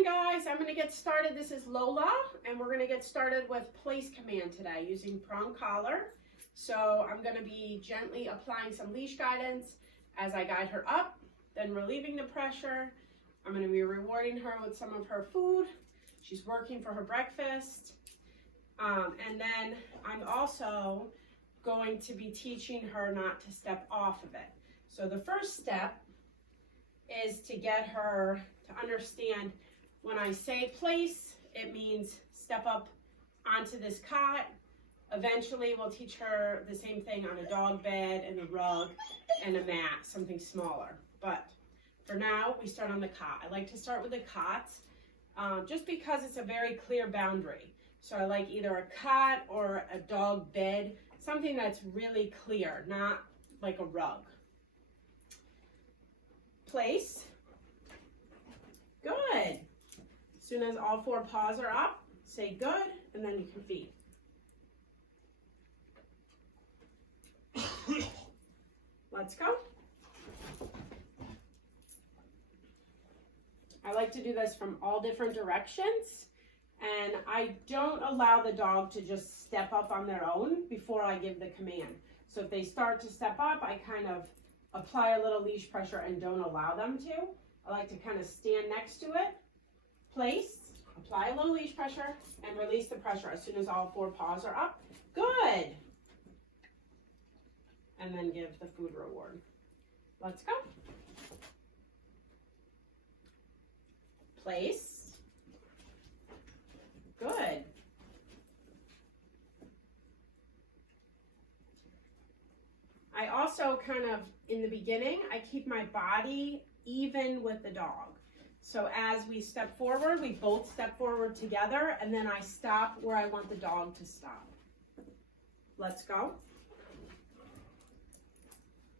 morning, guys. I'm going to get started. This is Lola, and we're going to get started with place command today using prong collar. So I'm going to be gently applying some leash guidance as I guide her up, then relieving the pressure. I'm going to be rewarding her with some of her food. She's working for her breakfast. And then I'm also going to be teaching her not to step off of it. So the first step is to get her to understand when I say place, it means step up onto this cot. Eventually we'll teach her the same thing on a dog bed and a rug and a mat, something smaller. But for now, we start on the cot. I like to start with the cot just because it's a very clear boundary. So I like either a cot or a dog bed, something that's really clear, not like a rug. Place. Good. As soon as all four paws are up, say good, and then you can feed. Let's go. I like to do this from all different directions, and I don't allow the dog to just step up on their own before I give the command. So if they start to step up, I kind of apply a little leash pressure and don't allow them to. I like to kind of stand next to it, place, apply a little leash pressure, and release the pressure as soon as all four paws are up. Good. And then give the food reward. Let's go. Place. Good. I also kind of, in the beginning, I keep my body even with the dog. So as we step forward, we both step forward together, and then I stop where I want the dog to stop. Let's go.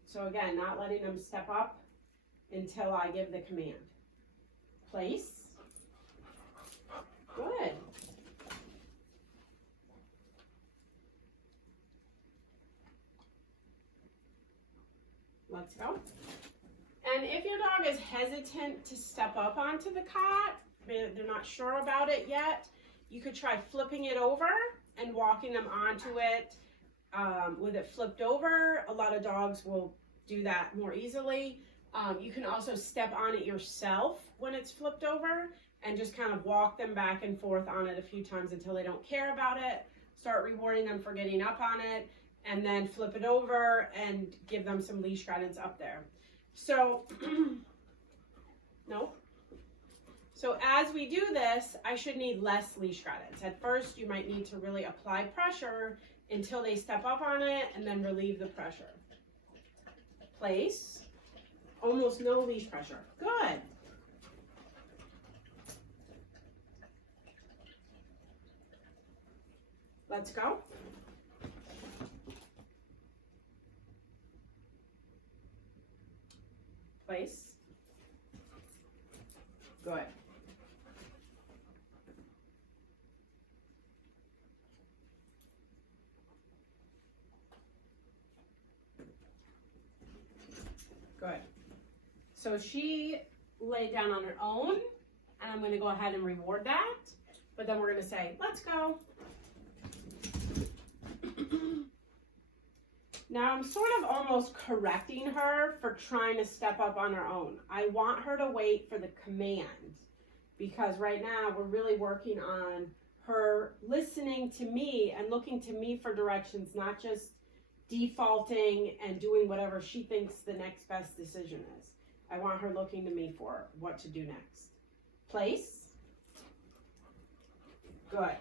So again, not letting them step up until I give the command. Place. Good. Let's go. And if your dog is hesitant to step up onto the cot, they're not sure about it yet, you could try flipping it over and walking them onto it with it flipped over. A lot of dogs will do that more easily. You can also step on it yourself when it's flipped over and just kind of walk them back and forth on it a few times until they don't care about it. Start rewarding them for getting up on it, and then flip it over and give them some leash guidance up there. So, no. So as we do this, I should need less leash guidance. At first, you might need to really apply pressure until they step up on it and then relieve the pressure. Place. Almost no leash pressure. Good. Let's go. Place. Good. Good. So she laid down on her own, and I'm going to go ahead and reward that. But then we're going to say, let's go. Now I'm sort of almost correcting her for trying to step up on her own. I want her to wait for the command, because right now we're really working on her listening to me and looking to me for directions, not just defaulting and doing whatever she thinks the next best decision is. I want her looking to me for what to do next. Place. Good.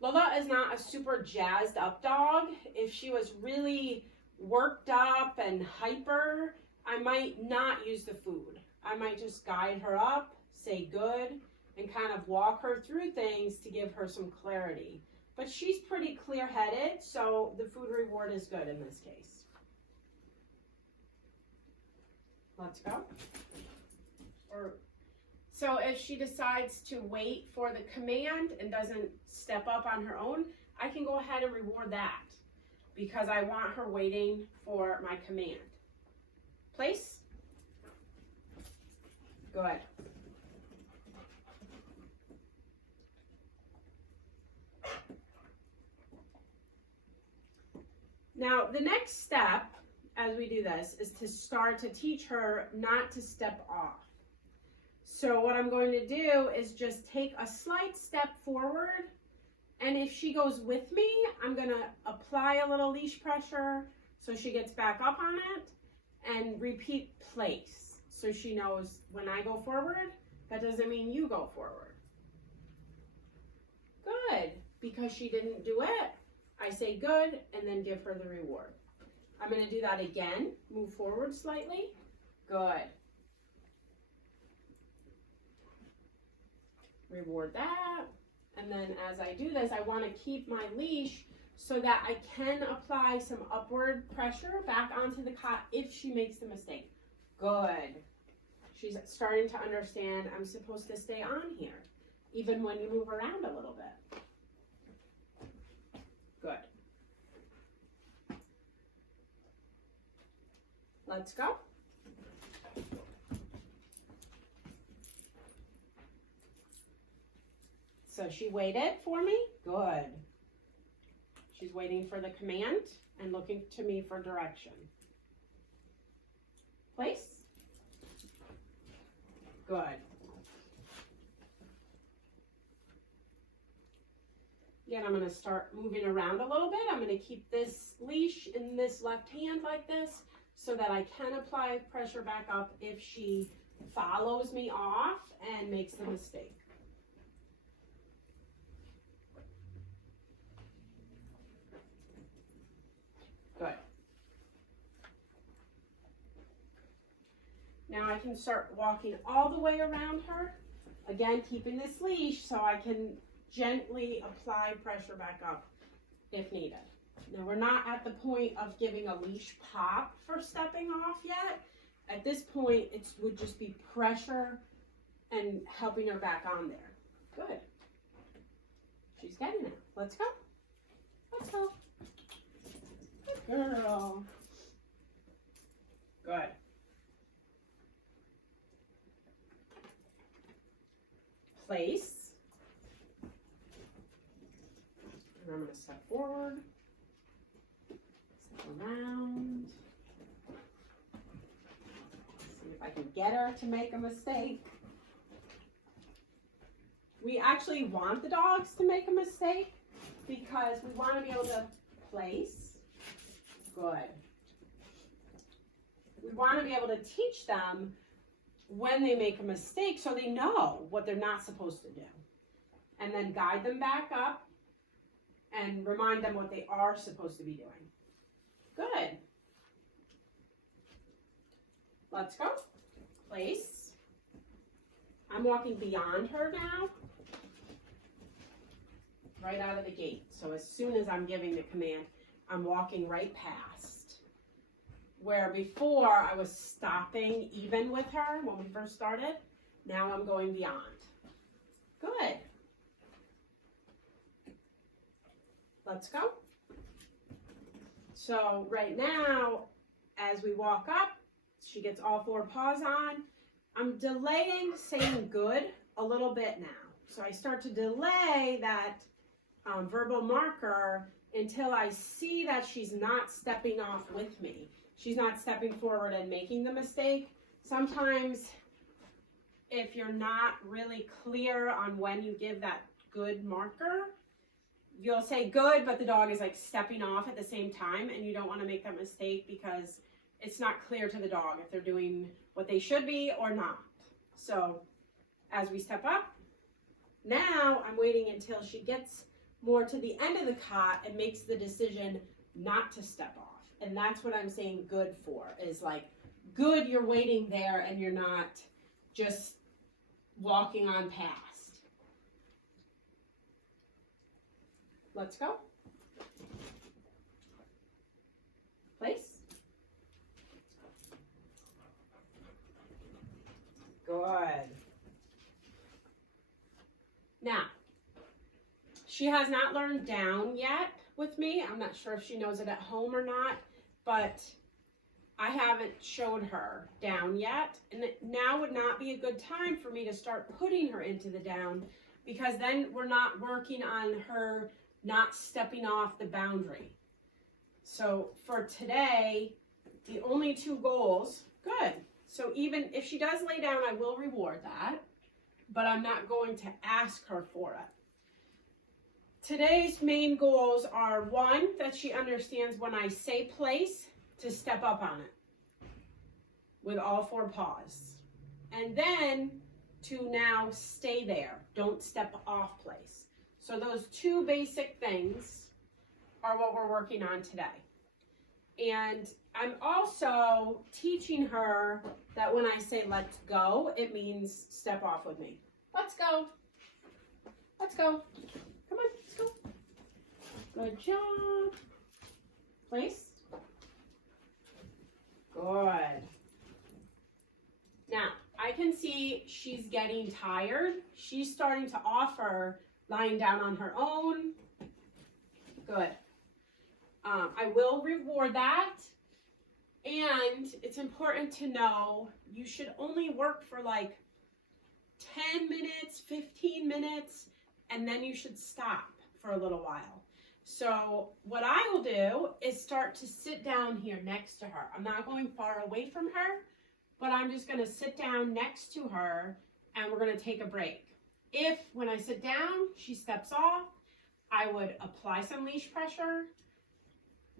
Lola is not a super jazzed up dog. If she was really worked up and hyper, I might not use the food. I might just guide her up, say good, and kind of walk her through things to give her some clarity. But she's pretty clear-headed, so the food reward is good in this case. Let's go. So if she decides to wait for the command and doesn't step up on her own, I can go ahead and reward that because I want her waiting for my command. Place. Good. Now, the next step as we do this is to start to teach her not to step off. So what I'm going to do is just take a slight step forward, and if she goes with me, I'm going to apply a little leash pressure so she gets back up on it, and repeat place. So she knows when I go forward, that doesn't mean you go forward. Good, because she didn't do it, I say good, and then give her the reward. I'm going to do that again. Move forward slightly. Good. Reward that. And then as I do this, I want to keep my leash so that I can apply some upward pressure back onto the cot if she makes the mistake. Good. She's starting to understand I'm supposed to stay on here, even when you move around a little bit. Good. Let's go. So she waited for me. Good. She's waiting for the command and looking to me for direction. Place. Good. Again, I'm going to start moving around a little bit. I'm going to keep this leash in this left hand like this so that I can apply pressure back up if she follows me off and makes the mistake. Good. Now I can start walking all the way around her. Again, keeping this leash so I can gently apply pressure back up if needed. Now we're not at the point of giving a leash pop for stepping off yet. At this point, it would just be pressure and helping her back on there. Good. She's getting it. Let's go. Let's go. Good girl. Good. Place. And I'm going to step forward, step around, see if I can get her to make a mistake. We actually want the dogs to make a mistake because we want to be able to place. Good. We want to be able to teach them when they make a mistake so they know what they're not supposed to do. And then guide them back up and remind them what they are supposed to be doing. Good. Let's go. Place. I'm walking beyond her now, right out of the gate. So as soon as I'm giving the command, I'm walking right past. Where before I was stopping even with her when we first started, now I'm going beyond. Good. Let's go. So right now, as we walk up, she gets all four paws on. I'm delaying saying good a little bit now. So I start to delay that verbal marker until I see that she's not stepping off with me. She's not stepping forward and making the mistake. Sometimes if you're not really clear on when you give that good marker, you'll say good, but the dog is like stepping off at the same time, and you don't want to make that mistake because it's not clear to the dog if they're doing what they should be or not. So as we step up, now I'm waiting until she gets more to the end of the cot and makes the decision not to step off. And that's what I'm saying good for, is like, good, you're waiting there and you're not just walking on past. Let's go. Place. Good. Now, she has not learned down yet with me. I'm not sure if she knows it at home or not, but I haven't showed her down yet, and now would not be a good time for me to start putting her into the down, because then we're not working on her not stepping off the boundary. So for today, the only two goals, good. So even if she does lay down, I will reward that, but I'm not going to ask her for it. Today's main goals are, one, that she understands when I say place, to step up on it with all four paws. And then to now stay there, don't step off place. So those two basic things are what we're working on today. And I'm also teaching her that when I say let's go, it means step off with me. Let's go. Let's go. Come on, let's go. Good job. Place. Good. Now, I can see she's getting tired. She's starting to offer lying down on her own. Good. I will reward that. And it's important to know you should only work for like 10 minutes, 15 minutes, and then you should stop for a little while. So what I will do is start to sit down here next to her. I'm not going far away from her, but I'm just going to sit down next to her and we're going to take a break. If when I sit down, she steps off, I would apply some leash pressure,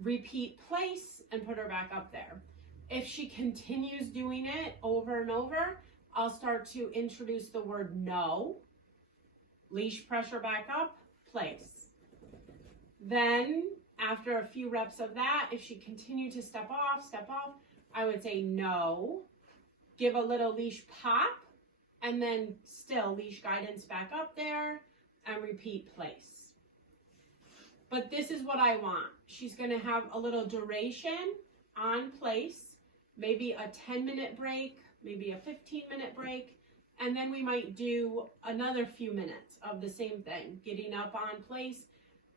repeat place, and put her back up there. If she continues doing it over and over, I'll start to introduce the word no, leash pressure back up, place. Then after a few reps of that, if she continued to step off, I would say no, give a little leash pop, and then still leash guidance back up there and repeat place. But this is what I want. She's gonna have a little duration on place, maybe a 10-minute break, maybe a 15-minute break, and then we might do another few minutes of the same thing, getting up on place.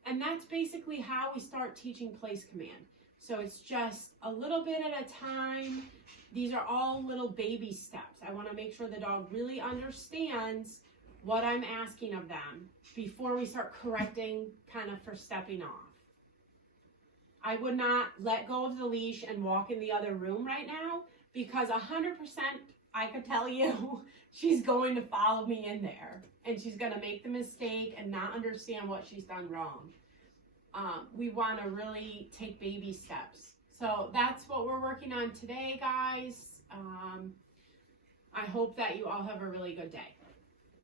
And that's basically how we start teaching place command. So it's just a little bit at a time. These are all little baby steps. I want to make sure the dog really understands what I'm asking of them before we start correcting kind of for stepping off. I would not let go of the leash and walk in the other room right now, because 100% I could tell you she's going to follow me in there and she's going to make the mistake and not understand what she's done wrong. We want to really take baby steps. So that's what we're working on today, guys. I hope that you all have a really good day.